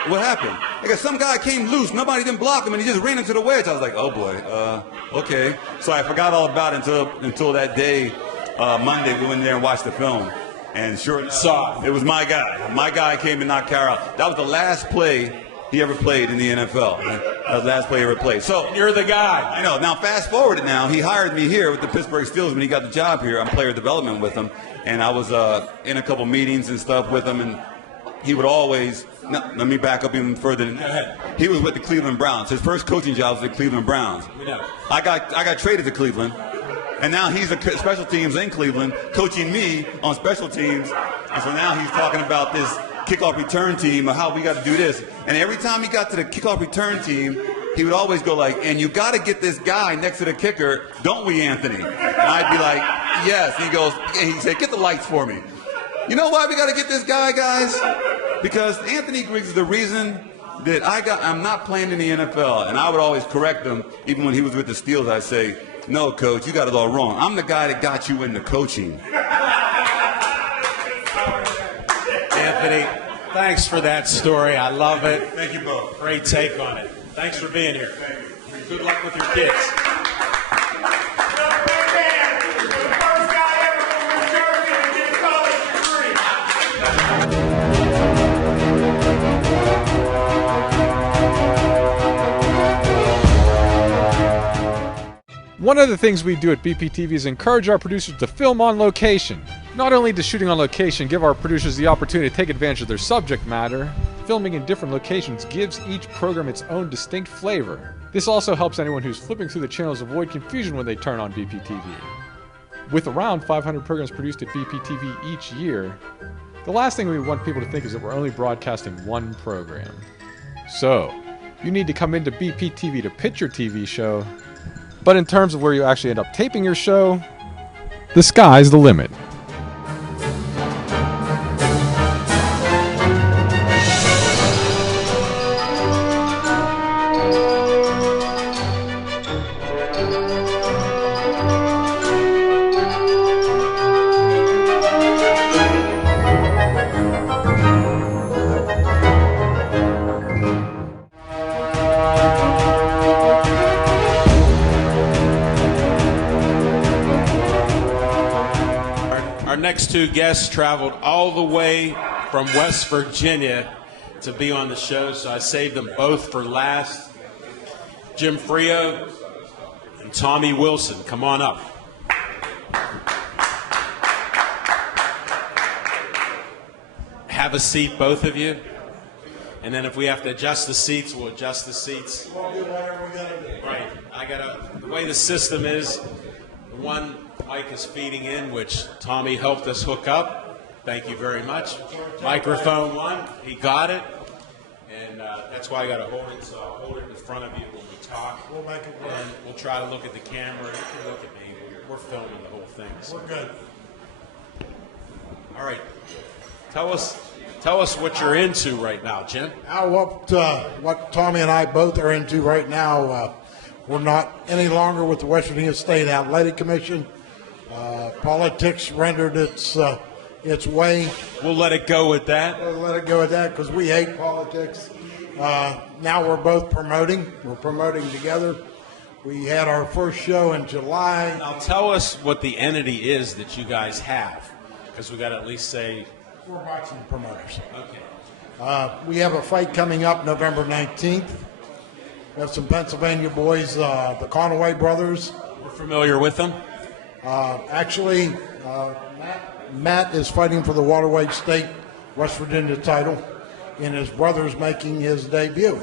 what happened? I guess some guy came loose. Nobody didn't block him and he just ran into the wedge. I was like, oh boy, okay. So I forgot all about it until that day, Monday, we went there and watched the film. And sure enough, it was my guy. My guy came and knocked Cowher out. That was the last play he ever played in the NFL. That was the last play he ever played. So And you're the guy. I know. Now, fast forward it now. He hired me here with the Pittsburgh Steelers when he got the job here. I'm player development with him. And I was in a couple meetings and stuff with him. And he would always, no, let me back up even further than that. He was with the Cleveland Browns. His first coaching job was the Cleveland Browns. We know. I got traded to Cleveland. And now he's a special teams in Cleveland, coaching me on special teams. And so now he's talking about this kickoff return team or how we got to do this. And every time he got to the kickoff return team, he would always go like, and you got to get this guy next to the kicker, don't we, Anthony? And I'd be like, yes. And he said, get the lights for me. You know why we got to get this guy, guys? Because Anthony Griggs is the reason that I'm not playing in the NFL. And I would always correct him, even when he was with the Steelers. I'd say, no, coach, you got it all wrong. I'm the guy that got you into coaching. And Thanks for that story. I love it. Thank you both. Great take on it. Thanks for being here. Good luck with your kids. The first guy ever from New Jersey to get a college degree. One of the things we do at BPTV is encourage our producers to film on location. Not only does shooting on location give our producers the opportunity to take advantage of their subject matter, filming in different locations gives each program its own distinct flavor. This also helps anyone who's flipping through the channels avoid confusion when they turn on BPTV. With around 500 programs produced at BPTV each year, the last thing we want people to think is that we're only broadcasting one program. So, you need to come into BPTV to pitch your TV show, but in terms of where you actually end up taping your show, the sky's the limit. Our next two guests traveled all the way from West Virginia to be on the show, so I saved them both for last. Jim Frio and Tommy Wilson, come on up. Have a seat, both of you. And then if we have to adjust the seats, we'll adjust the seats. We'll do whatever we gotta do. Right. The way the system is, the one mic is feeding in, which Tommy helped us hook up. Thank you very much. Microphone one, he got it. And that's why I got to hold it, so I'll hold it in front of you when we talk. We'll make it work. And we'll try to look at the camera. You can look at me. We're filming the whole thing. So. We're good. All right. Tell us what you're into right now, Jim. What Tommy and I both are into right now, we're not any longer with the West Virginia State Athletic Commission. Politics rendered its way. We'll let it go with that. We'll let it go with that because we hate politics. Now we're both promoting. We're promoting together. We had our first show in July. Now tell us what the entity is that you guys have, because we got to at least say. We're boxing promoters. Okay. We have a fight coming up November 19th. We have some Pennsylvania boys, the Conaway brothers. We're familiar with them. Actually, Matt is fighting for the Waterway State West Virginia title, and his brother's making his debut,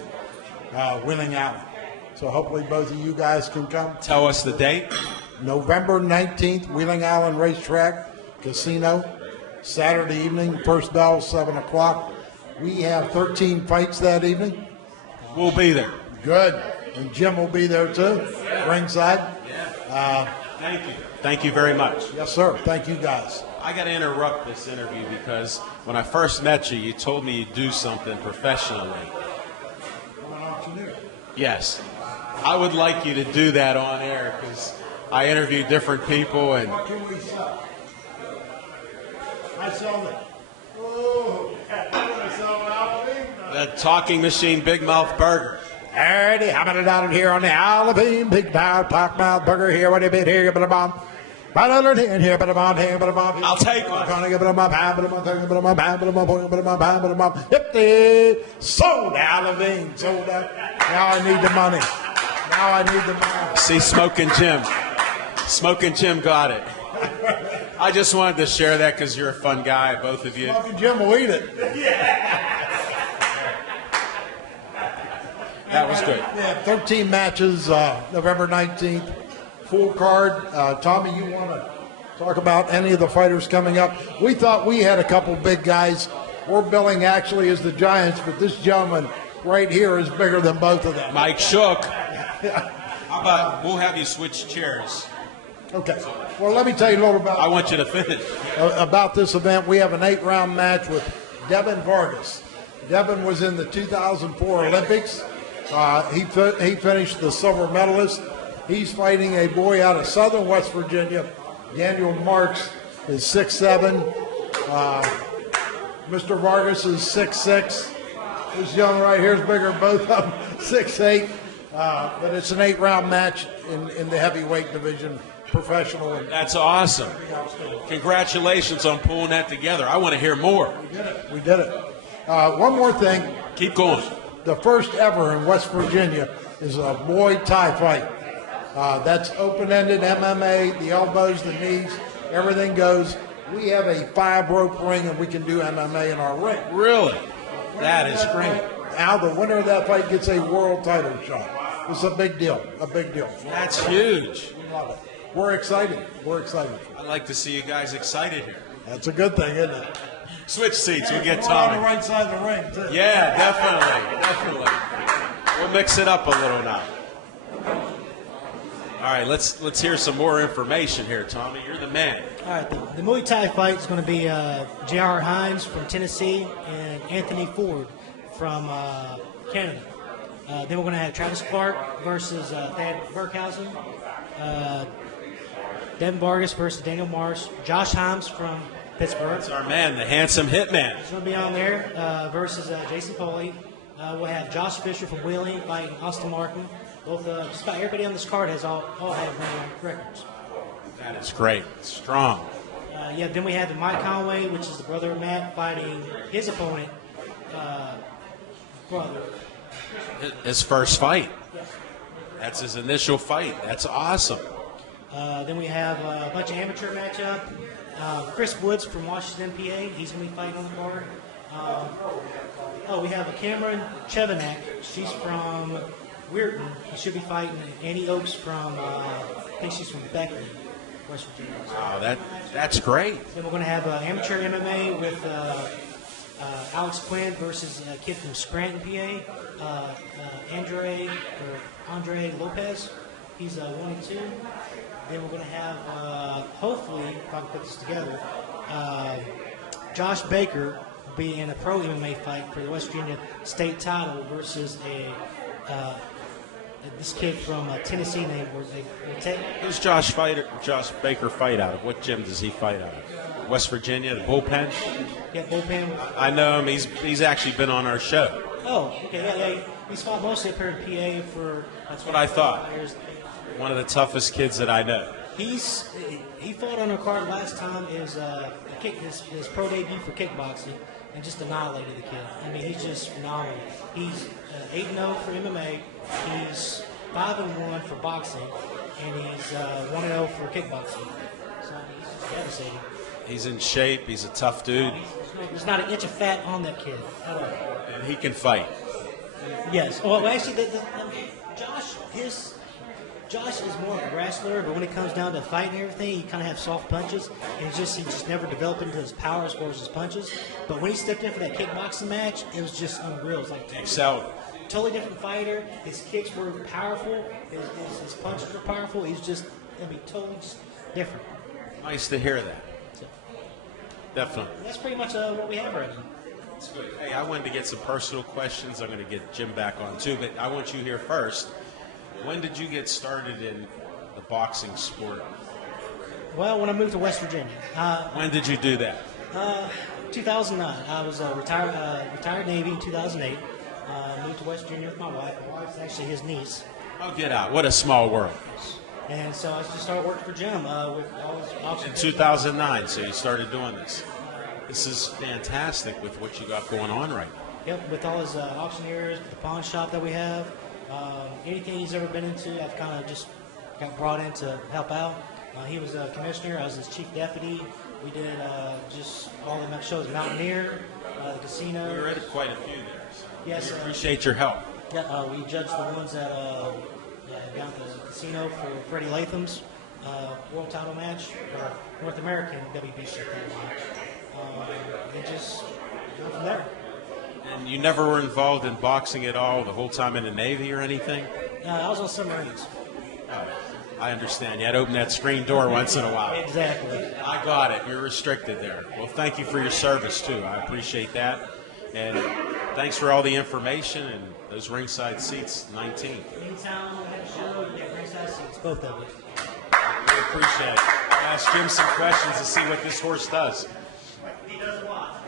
Wheeling Allen. So hopefully both of you guys can come. Tell us the date. November 19th, Wheeling Allen Racetrack, Casino, Saturday evening, first bell, 7 o'clock. We have 13 fights that evening. We'll be there. Good. And Jim will be there too, ringside. Thank you. Thank you very much. Yes, sir. Thank you, guys. I got to interrupt this interview because when I first met you, you told me you'd do something professionally. Yes. I would like you to do that on air because I interview different people and. What can we sell? I sell the. Oh, I sell The Talking Machine Big Mouth Burger. Alrighty, how about it down here on the Alabama Big Mouth Pork Mouth Burger here? What do you been here? But a bomb. Here, but a bomb. Here, but a bomb. I'll take one. Sold Alabama. Sold out. Now I need the money. Now I need the money. See, Smoking Jim. Smoking Jim got it. I just wanted to share that because you're a fun guy, both of you. Smoking Jim will eat it. That was good. Yeah, 13 matches, November 19th, full card. Tommy, you want to talk about any of the fighters coming up? We thought we had a couple big guys. We're billing actually as the Giants, but this gentleman right here is bigger than both of them. Mike Shook. How about we'll have you switch chairs? Okay. Well, let me tell you a little I want you to finish. about this event. We have an 8-round match with Devin Vargas. Devin was in the 2004 Olympics. He finished the silver medalist. He's fighting a boy out of southern West Virginia. Daniel Marks is 6'7", Mr. Vargas is 6'6". This young right here is bigger, both of them 6'8". But it's an 8-round match in the heavyweight division, professional. And That's awesome. Congratulations on pulling that together. I want to hear more. we did it. One more thing. Keep going. The first ever in West Virginia is a Muay Thai fight. That's open-ended MMA, the elbows, the knees, everything goes. We have a 5-rope ring, and we can do MMA in our ring. Really? That is great. Now the winner of that fight gets a world title shot. It's a big deal, a big deal. That's huge. We love it. We're excited. We're excited. I'd like to see you guys excited here. That's a good thing, isn't it? Switch seats. We'll get We're on the Tommy. right side of the ring, too. Yeah, definitely. We'll mix it up a little now. All right, let's hear some more information here, Tommy. You're the man. All right, the Muay Thai fight is going to be J.R. Hines from Tennessee and Anthony Ford from Canada. Then we're going to have Travis Clark versus Thad Burkhausen, Devin Vargas versus Daniel Marsh, Josh Himes from Pittsburgh. That's our man, the handsome hitman. He's going to be on there versus Jason Foley. We'll have Josh Fisher from Wheeling fighting Austin Martin. Both, just about everybody on this card has all had winning records. That is great. Strong. Then we have the Mike Conway, which is the brother of Matt, fighting his opponent, brother. His first fight. That's his initial fight. That's awesome. Then we have a bunch of amateur matchup. Chris Woods from Washington, PA. He's going to be fighting on the card. We have a Cameron Chevenak. She's from Weirton. He should be fighting Annie Oakes from, I think she's from Beckley, West Virginia. Wow, that's great. Then we're going to have amateur MMA with Alex Quinn versus a kid from Scranton, PA, Andre Lopez. He's 1-2. Then we're going to have, hopefully, if I can put this together, Josh Baker will be in a pro MMA fight for the West Virginia state title versus this kid from Tennessee named Who's Josh Baker fight out of? What gym does he fight out of? West Virginia, the bullpen? Yeah, bullpen. I know him. He's actually been on our show. Oh, okay. Yeah. He's fought mostly up here in PA for. That's what I thought. One of the toughest kids that I know. He fought on our card last time his pro debut for kickboxing and just annihilated the kid. I mean, he's just phenomenal. He's 8-0 for MMA. He's 5-1 for boxing, and he's 1-0 for kickboxing. So he's just devastating. He's in shape. He's a tough dude. There's not an inch of fat on that kid at all. And he can fight. Yes. Well, actually, Josh is more of a wrestler, but when it comes down to fighting and everything, he kind of has soft punches, and he just never developed into his power as far as his punches. But when he stepped in for that kickboxing match, it was just unreal. It was like totally different fighter. His kicks were powerful. His punches were powerful. He's just, totally just different. Nice to hear that. So, Definitely. that's pretty much what we have right now. That's good. Hey, I wanted to get some personal questions. I'm going to get Jim back on too, but I want you here first. When did you get started in the boxing sport? Well, when I moved to West Virginia. When did you do that? 2009. I was retired Navy in 2008. Moved to West Virginia with my wife. My wife's actually his niece. Oh, get out. What a small world. And so I just started working for Jim with all his auction. In 2009, so you started doing this. This is fantastic with what you got going on right now. Yep, with all his auctioneers, the pawn shop that we have. Anything he's ever been into, I've kind of just got brought in to help out. He was a commissioner. I was his chief deputy. We did just all the shows, Mountaineer, the casino. We were at quite a few there. So Yes. we appreciate your help. Yeah, we judged the ones that down at the casino for Freddie Latham's world title match, or North American WBC title match. And just go from there. And you never were involved in boxing at all the whole time in the Navy or anything? I was on submarines. I understand. You had to open that screen door once in a while. Exactly. I got it. You're restricted there. Well, thank you for your service, too. I appreciate that. And thanks for all the information and those ringside seats, 19. Anytime we have a show, you get ringside seats, both of us. We appreciate it. I'll ask Jim some questions to see what this horse does. He does a lot.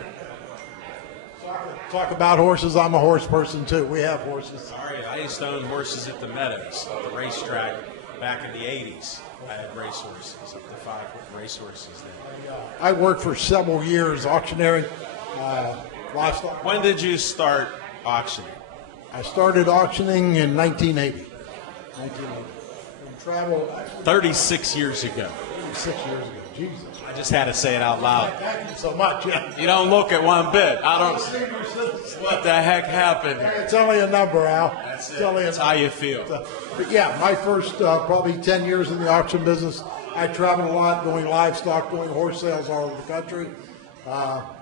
Talk about horses. I'm a horse person too. We have horses. Sorry, I used to own horses at the Meadows, at the racetrack back in the 80s. I had racehorses, up to 5 racehorses there. I worked for several years auctioneering livestock. When did you start auctioning? I started auctioning in 1980. And traveled 36 years ago. 6 years ago. Jesus. I just had to say it out loud. Thank you so much. Yeah. You don't look at one bit. I don't. What the heck happened? It's only a number, Al. That's It's only a That's how you feel. But yeah, my first probably 10 years in the auction business, I traveled a lot, doing livestock, doing horse sales all over the country.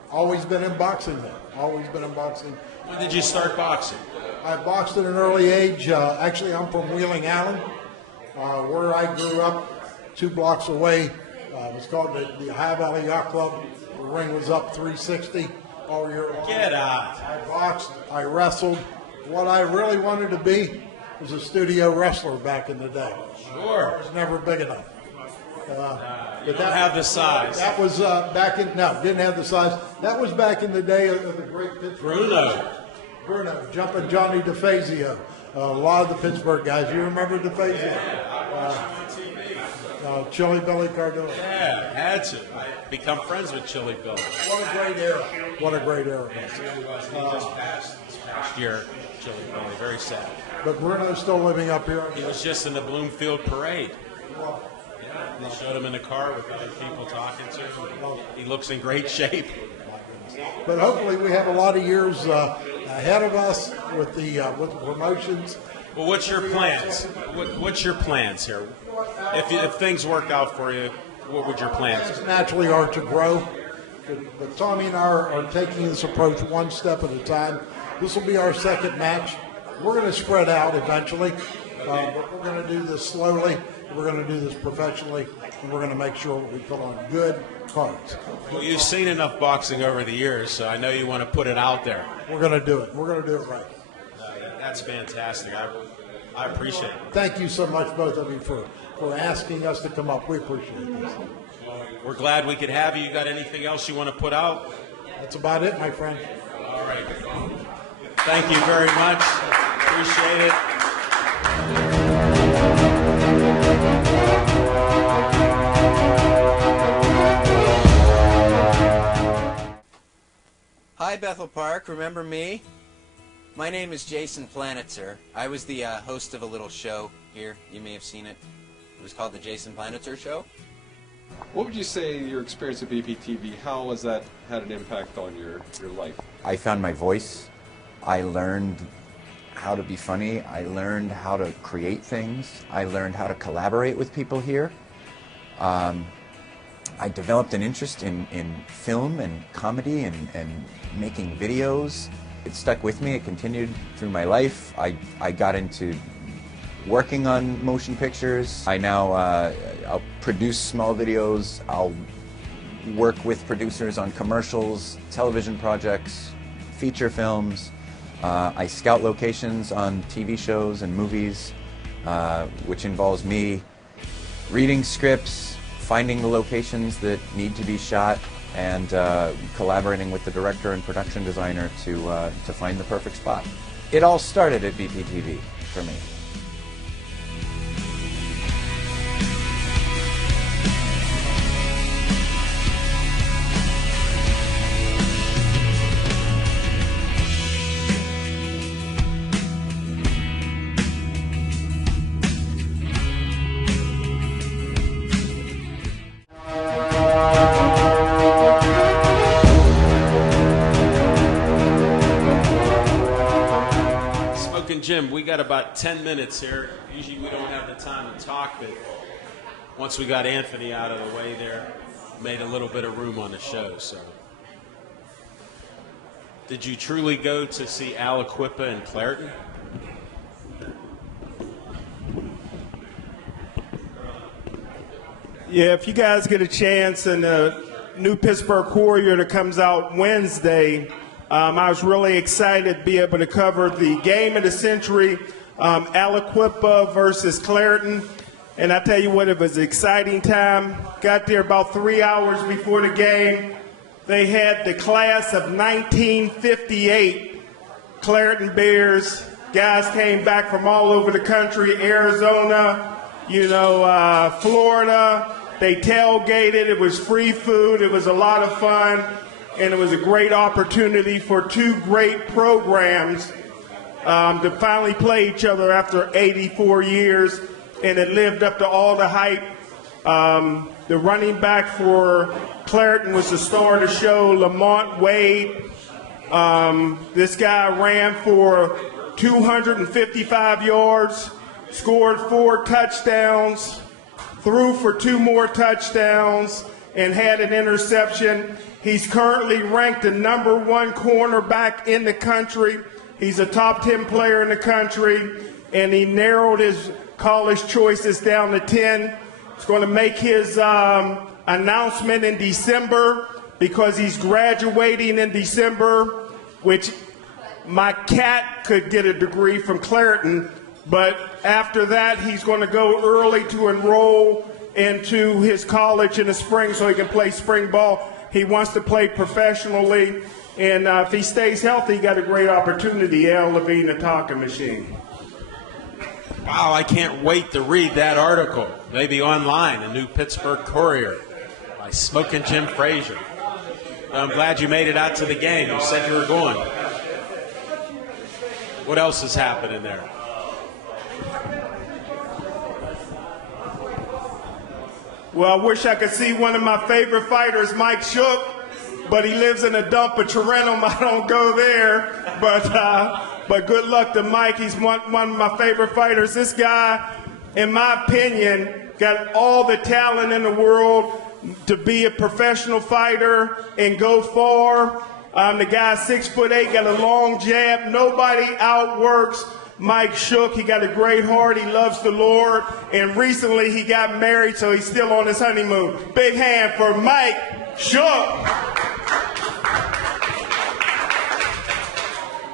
Always been in boxing though. Always been in boxing. When did you start boxing? I boxed at an early age. Actually, I'm from Wheeling, Allen, where I grew up 2 blocks away. It was called the Ohio Valley Yacht Club. The ring was up 360 all year long. Get out. I boxed, I wrestled. What I really wanted to be was a studio wrestler back in the day. Sure. I was never big enough. You don't have the size. That was back in, no, didn't have the size. That was back in the day of the great Pittsburgh. Bruno, Jumping Johnny DeFazio. A lot of the Pittsburgh guys. You remember DeFazio? Chili Billy Cardona. Yeah, had to. I become friends with Chili Billy. What a great era. What a great era. He just passed this past year, Chili Billy. Very sad. But Bruno's still living up here. He was just in the Bloomfield parade. Yeah, they showed him in the car with other people talking to him. He looks in great shape. But hopefully we have a lot of years ahead of us with the promotions. Well, what's your plans? What's your plans here? If things work out for you, what would your plans be? Naturally are to grow. But Tommy and I are taking this approach one step at a time. This will be our second match. We're going to spread out eventually, but we're going to do this slowly. We're going to do this professionally, and we're going to make sure we put on good cards. Well, you've seen enough boxing over the years, so I know you want to put it out there. We're going to do it. We're going to do it right. That's fantastic. I appreciate it. Thank you so much, both of you, for asking us to come up. We appreciate this. We're glad we could have you. You got anything else you want to put out? That's about it, my friend. All right. Thank you very much. Appreciate it. Hi, Bethel Park. Remember me? My name is Jason Planitzer. I was the host of a little show here. You may have seen it. It was called The Jason Planitzer Show. What would you say your experience at BPTV, how has that had an impact on your life? I found my voice. I learned how to be funny. I learned how to create things. I learned how to collaborate with people here. I developed an interest in film and comedy and making videos. It stuck with me. It continued through my life. I got into working on motion pictures. I now I'll produce small videos. I'll work with producers on commercials, television projects, feature films. I scout locations on TV shows and movies, which involves me reading scripts, finding the locations that need to be shot, and collaborating with the director and production designer to find the perfect spot. It all started at BPTV for me. Jim, we got about 10 minutes here. Usually we don't have the time to talk, but once we got Anthony out of the way there, made a little bit of room on the show. So, did you truly go to see Aliquippa in Clairton? Yeah, if you guys get a chance, and the new Pittsburgh Courier that comes out Wednesday, I was really excited to be able to cover the game of the century, Aliquippa versus Clairton. And I tell you what, it was an exciting time. Got there about 3 hours before the game. they had the class of 1958 Clairton Bears. Guys came back from all over the country, Arizona, Florida. They tailgated. It was free food. It was a lot of fun. And it was a great opportunity for two great programs to finally play each other after 84 years. And it lived up to all the hype. The running back for Clairton was the star of the show, Lamont Wade. This guy ran for 255 yards, scored 4 touchdowns, threw for 2 more touchdowns, and had an interception. He's currently ranked the #1 cornerback in the country. He's a top 10 player in the country, and he narrowed his college choices down to 10. He's going to make his announcement in December because he's graduating in December, which my cat could get a degree from Clairton, but after that he's going to go early to enroll into his college in the spring so he can play spring ball. He wants to play professionally, and if he stays healthy, he got a great opportunity. Al Levine, the talking machine. Wow, I can't wait to read that article. Maybe online, the new Pittsburgh Courier by Smoking Jim Frazier. I'm glad you made it out to the game. You said you were going. What else is happening there? Well, I wish I could see one of my favorite fighters, Mike Shook, but he lives in a dump at Tarentum. I don't go there. But good luck to Mike. He's one of my favorite fighters. This guy, in my opinion, got all the talent in the world to be a professional fighter and go far. The guy's 6'8", got a long jab. Nobody outworks Mike Shook. He got a great heart. He loves the Lord. And recently he got married, so he's still on his honeymoon. Big hand for Mike Shook.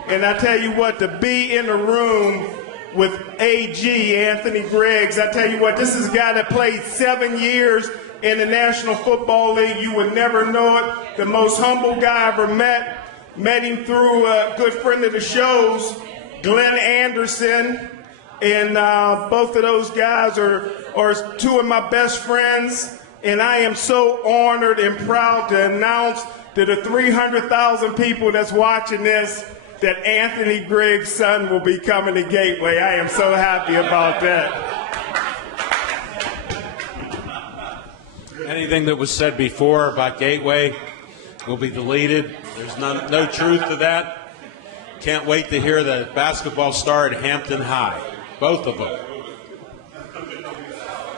And I tell you what, to be in the room with AG, Anthony Griggs, I tell you what, this is a guy that played 7 years in the National Football League. You would never know it. The most humble guy I ever met. Met him through a good friend of the show's, Glenn Anderson. And both of those guys are 2 of my best friends. And I am so honored and proud to announce to the 300,000 people that's watching this that Anthony Griggs' son will be coming to Gateway. I am so happy about that. Anything that was said before about Gateway will be deleted. There's no truth to that. Can't wait to hear the basketball star at Hampton High. Both of them.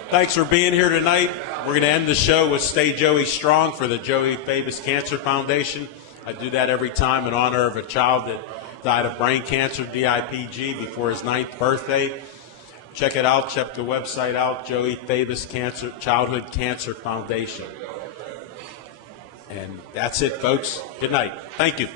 Thanks for being here tonight. We're going to end the show with Stay Joey Strong for the Joey Fabus Cancer Foundation. I do that every time in honor of a child that died of brain cancer, DIPG, before his 9th birthday. Check it out. Check the website out, Joey Fabus Childhood Cancer Foundation. And that's it, folks. Good night. Thank you.